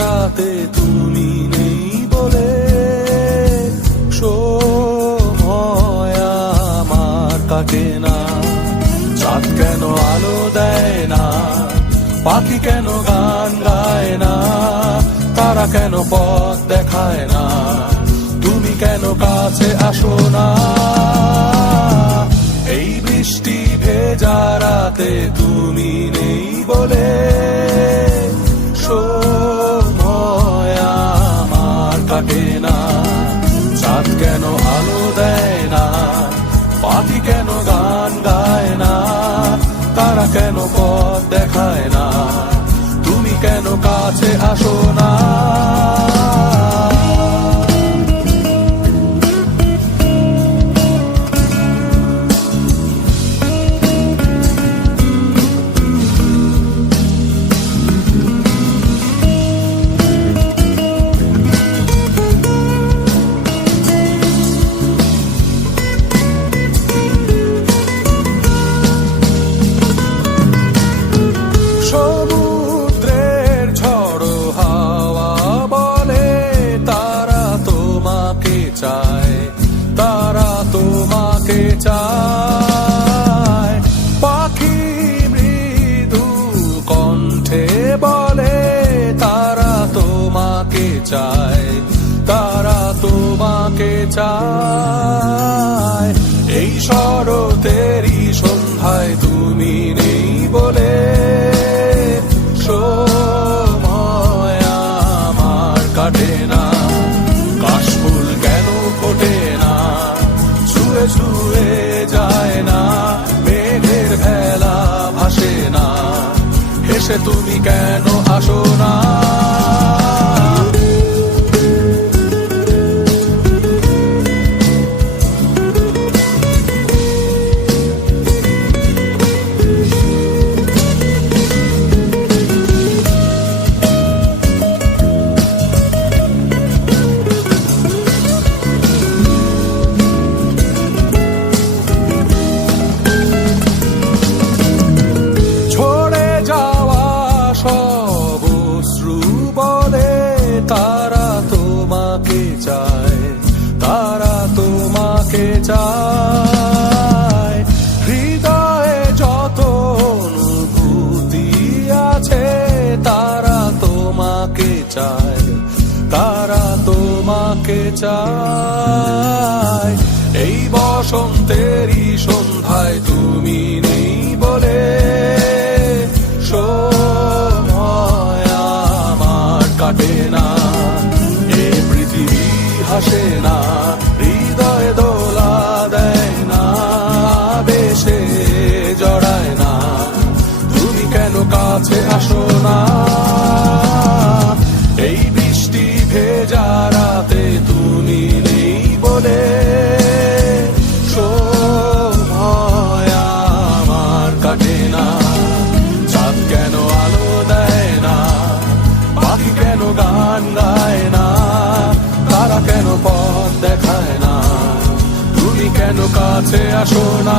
রাতে তুমি নেই বলে সময় আমার কাটে না। চাঁদ কেন আলো দেয় না, পাখি কেন গান গায় না, তারা কেন পথ দেখায় না, তুমি কেন কাছে আসো না। এই বৃষ্টি ভেজা রাতে তুমি নেই বলে সময় আমার কাটে না। চাঁদ কেন আলো দেয় না, পাখি কেন গান গায় না, তারা কেন পথ দেখায় না, তুমি কেন কাছে আসো না। সমুদ্রের ঝড়ো হাওয়া বলে তারা তোমাকে চায়, তারা তোমাকে চায়। পাখি মৃদু কণ্ঠে বলে তারা তোমাকে চায়, তারা তোমাকে চায়। এই শরতেরই সন্ধ্যায় তুমি নেই বলে সময় আমার কাটে না। কাশফুল কেন ফোটে না, ছুঁয়ে ছুঁয়ে যায় না, মেঘের ভেলা ভাসে না, হেসে তুমি কেন আসো না। তারা তোমাকে চায়, তারা তোমাকে চায়। হৃদয়ে যত অনুভূতি আছে তারা তোমাকে চায়, তারা তোমাকে চায়। এই বসন্তেরই সন্ধ্যায় তুমি নেই বলে সময় আমার কাটে না। এ পৃথিবী হাসে না, হৃদয় দোলা দেয় না, বেশে জড়ায় না, তুমি কেন কাছে আসো না। এই বৃষ্টি ভেজা রাতে তুমি নেই বলে সময় আমার কাটে না। চাঁদ কেন আলো দেয় না, পাখি কেন গান গায় না, তারা কেন পথ দেখায় না, তুমি কেন কাছে আসো না।